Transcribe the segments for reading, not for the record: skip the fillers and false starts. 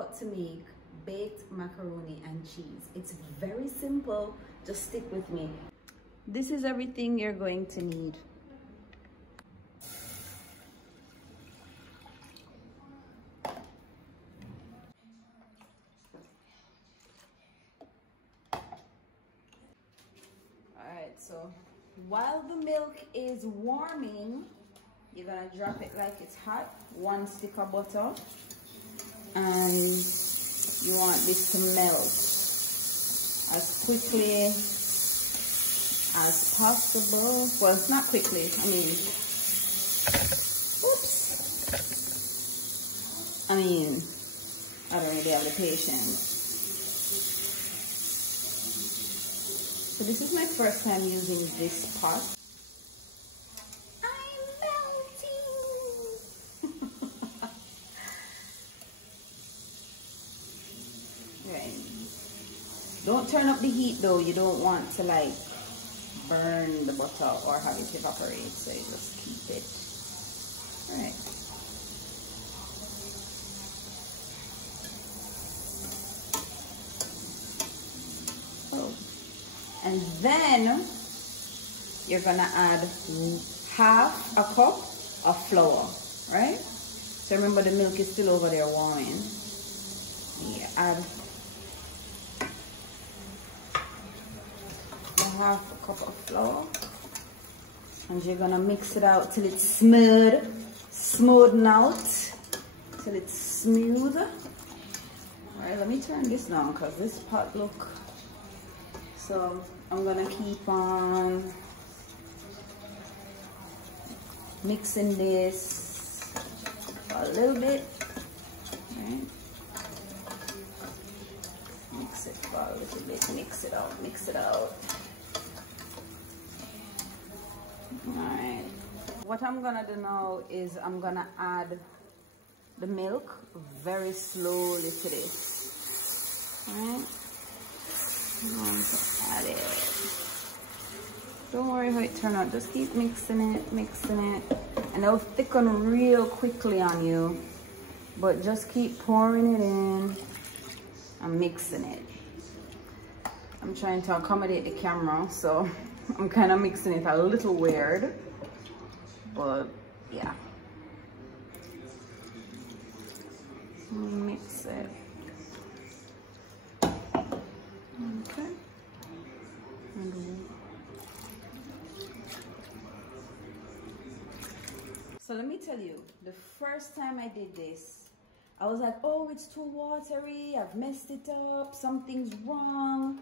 about to make baked macaroni and cheese. It's very simple, just stick with me. This is everything you're going to need. Alright, so while the milk is warming, you're gonna drop it like it's hot, 1 stick of butter, and you want this to melt as quickly as possible. Well, not quickly, I mean, oops. I don't really have the patience. So this is my first time using this pot. I'm melting! Right. Don't turn up the heat though. You don't want to like burn the butter or have it evaporate. So you just keep it. All right. And then you're gonna add half a cup of flour, right? So remember the milk is still over there warming. You add half a cup of flour, and you're gonna mix it out till it's smoothing out, till it's smooth. All right, let me turn this down because this pot look. So I'm gonna keep on mixing this for a little bit, right? Mix it for a little bit, mix it out. All right. What I'm gonna do now is I'm gonna add the milk very slowly to this, all right? I'm going to add it. Don't worry how it turned out. Just keep mixing it, and it'll thicken real quickly on you. But just keep pouring it in and mixing it. I'm trying to accommodate the camera, so I'm kind of mixing it a little weird. But yeah, mix it. Okay. So let me tell you, the first time I did this, I was like, oh, it's too watery, I've messed it up, something's wrong.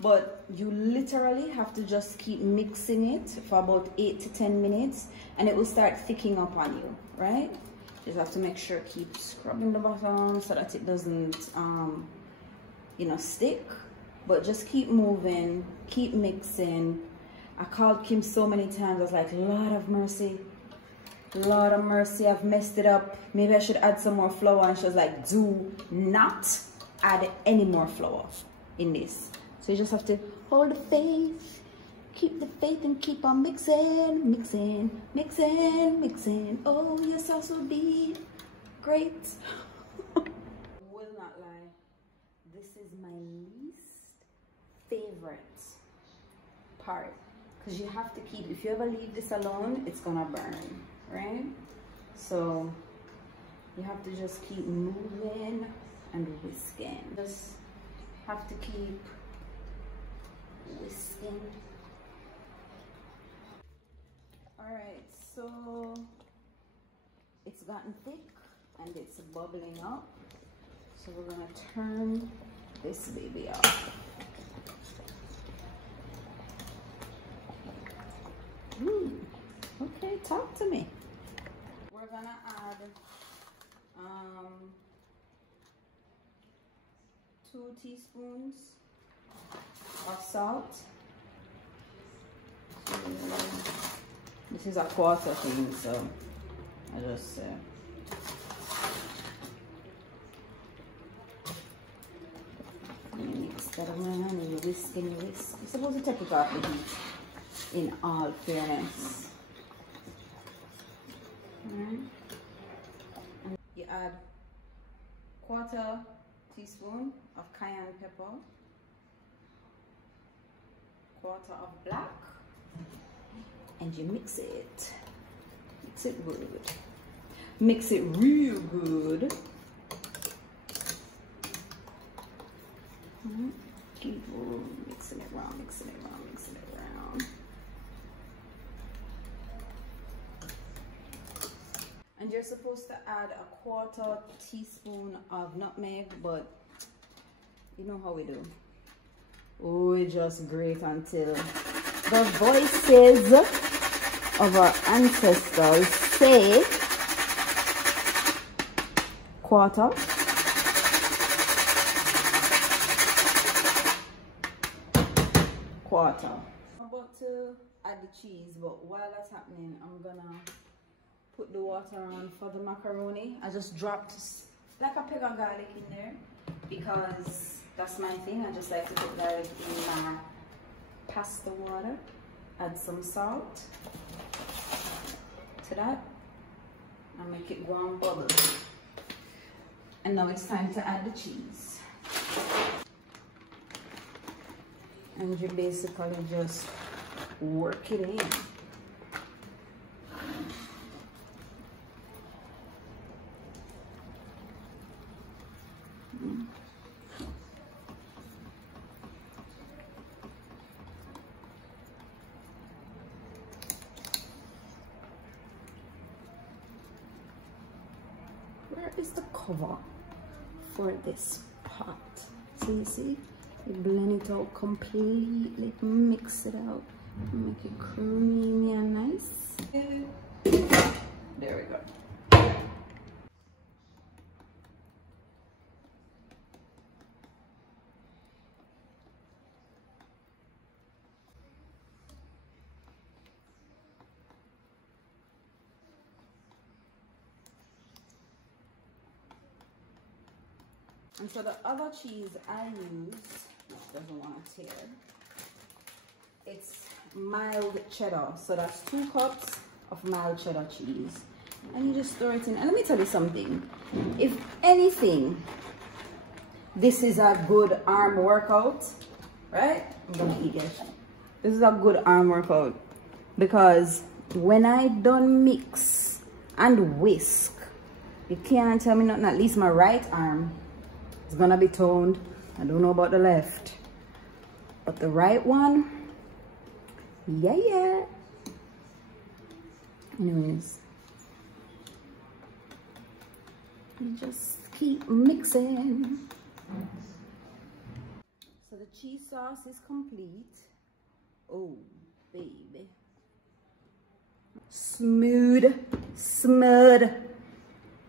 But you literally have to just keep mixing it for about 8 to 10 minutes and it will start thickening up on you, right? Just have to make sure, keep scrubbing the bottom so that it doesn't, stick. But just keep moving, keep mixing. I called Kim so many times. I was like, Lord of mercy, I've messed it up. Maybe I should add some more flour. And she was like, do not add any more flour in this. So you just have to hold the faith, keep the faith, and keep on mixing. Oh, your sauce will be great. Will not lie, this is my least favorite part, because you have to keep, if you ever leave this alone, it's gonna burn, right? So you have to just keep moving and whisking. Just have to keep whisking. All right, so it's gotten thick and it's bubbling up, so we're gonna turn this baby off. Okay, talk to me. We're gonna add 2 teaspoons of salt. This is a quarter thing, so I just mix that around and you whisk and you whisk. You're supposed to take it off the heat, in all fairness. Alright. And you add quarter teaspoon of cayenne pepper, 1/4 of black, and you mix it. Mix it good. Mix it real good. Keep mixing it around, mixing it around, mixing it around. And you're supposed to add a 1/4 teaspoon of nutmeg, but you know how we do. We just grate until the voices of our ancestors say 1/4. I'm about to add the cheese, but while that's happening, I'm gonna put the water on for the macaroni. I just dropped like a peg of garlic in there because that's my thing. I just like to put garlic in my pasta water. Add some salt to that and make it go and bubble. And now it's time to add the cheese. And you basically just work it in. Where is the cover for this pot? So you see? You blend it out completely, mix it out, make it creamy and nice. There we go. And so the other cheese I use, doesn't want to tear, it's mild cheddar. So that's 2 cups of mild cheddar cheese. And you just throw it in. And let me tell you something. If anything, this is a good arm workout, right? I'm going to eat it. This is a good arm workout because when I done mix and whisk, you can't tell me nothing. At least my right arm is gonna be toned. I don't know about the left, but the right one, yeah. Anyways, you just keep mixing. So the cheese sauce is complete. Oh, baby. Smooth.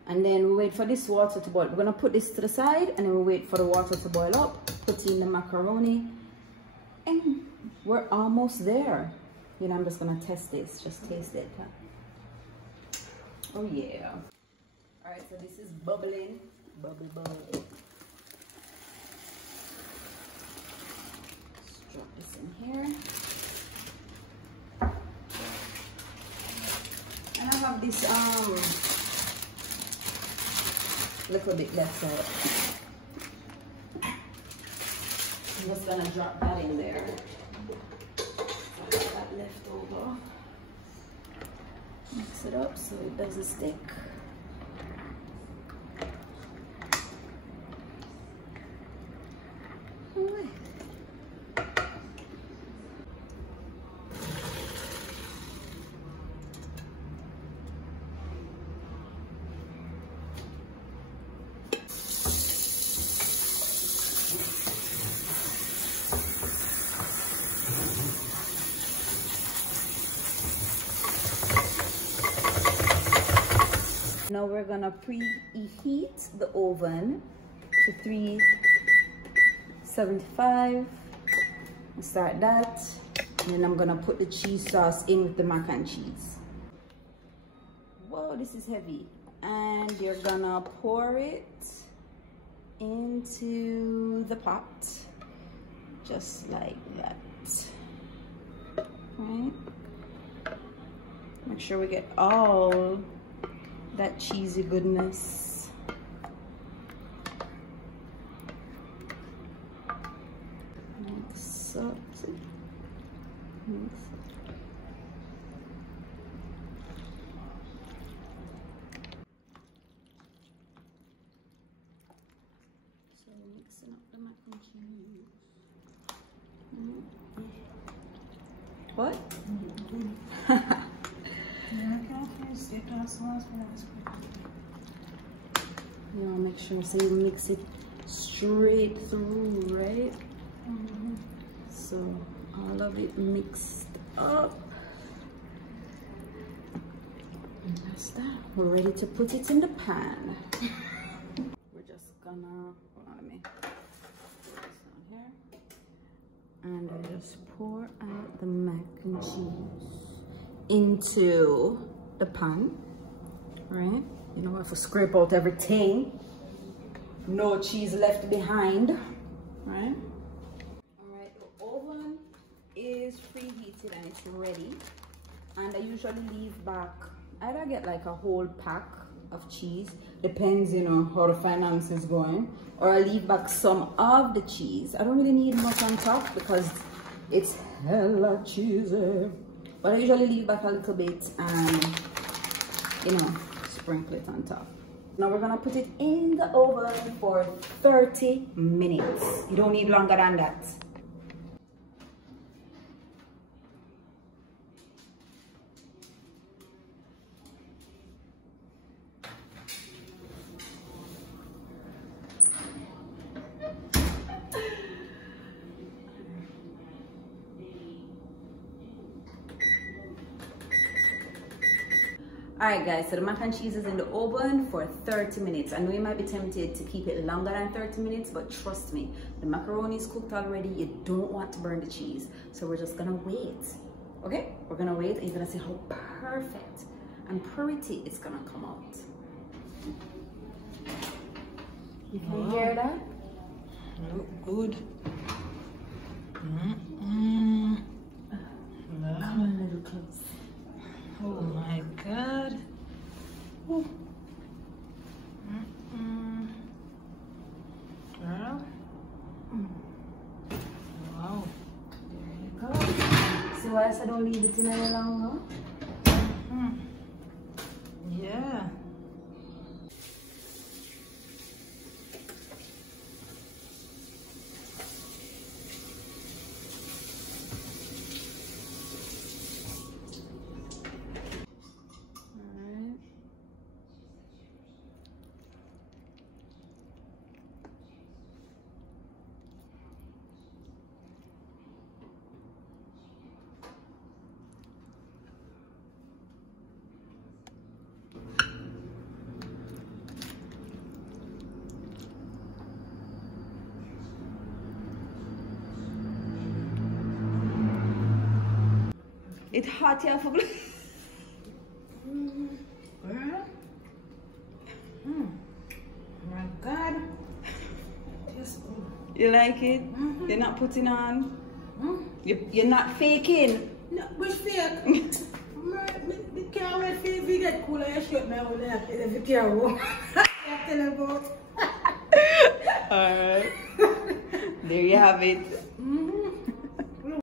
And then we wait for this water to boil. We're gonna put this to the side and then we wait for the water to boil up, put in the macaroni, and we're almost there. You know, I'm just gonna test this, just taste it. Oh yeah. All right, so this is bubbling, bubble. Let's drop this in here. And I have this little bit left, so I'm just gonna drop that in there. That left over. Mix it up so it doesn't stick. Now we're gonna preheat the oven to 375. Start that, and then I'm gonna put the cheese sauce in with the mac and cheese. Whoa, this is heavy. And you're gonna pour it into the pot, just like that. Right? Make sure we get all that cheesy goodness. mix up. See? Mix up. So mixing up the mac and cheese. What? You know, make sure so you mix it straight through, right? So all of it mixed up. And that's that. We're ready to put it in the pan. We're just gonna, hold on a minute. Put this on here. And I just pour out the mac and cheese into the pan, right? You know, I have to scrape out everything. No cheese left behind, right? All right, the oven is preheated and it's ready. And I usually leave back, either get like a whole pack of cheese, depends, you know, how the finance is going, or I leave back some of the cheese. I don't really need much on top because it's hella cheesy. But I usually leave back a little bit and, you know, sprinkle it on top. Now we're gonna put it in the oven for 30 minutes. You don't need longer than that. Alright guys, so the mac and cheese is in the oven for 30 minutes. I know you might be tempted to keep it longer than 30 minutes, but trust me, the macaroni is cooked already. You don't want to burn the cheese. So we're just gonna wait. Okay? We're gonna wait and you're gonna see how perfect and pretty it's gonna come out. You can hear that? Look good. Come a little close. Oh my God. Ooh. Girl. Wow. There you go. See why I said don't leave it in any longer? Yeah. It's hot here for me. Oh my God. Yes. You like it? You're not putting on? You're not faking? No, which fake? The car will feel if you get cooler, you shut me out there. If you care what I tell about. Alright. There you have it.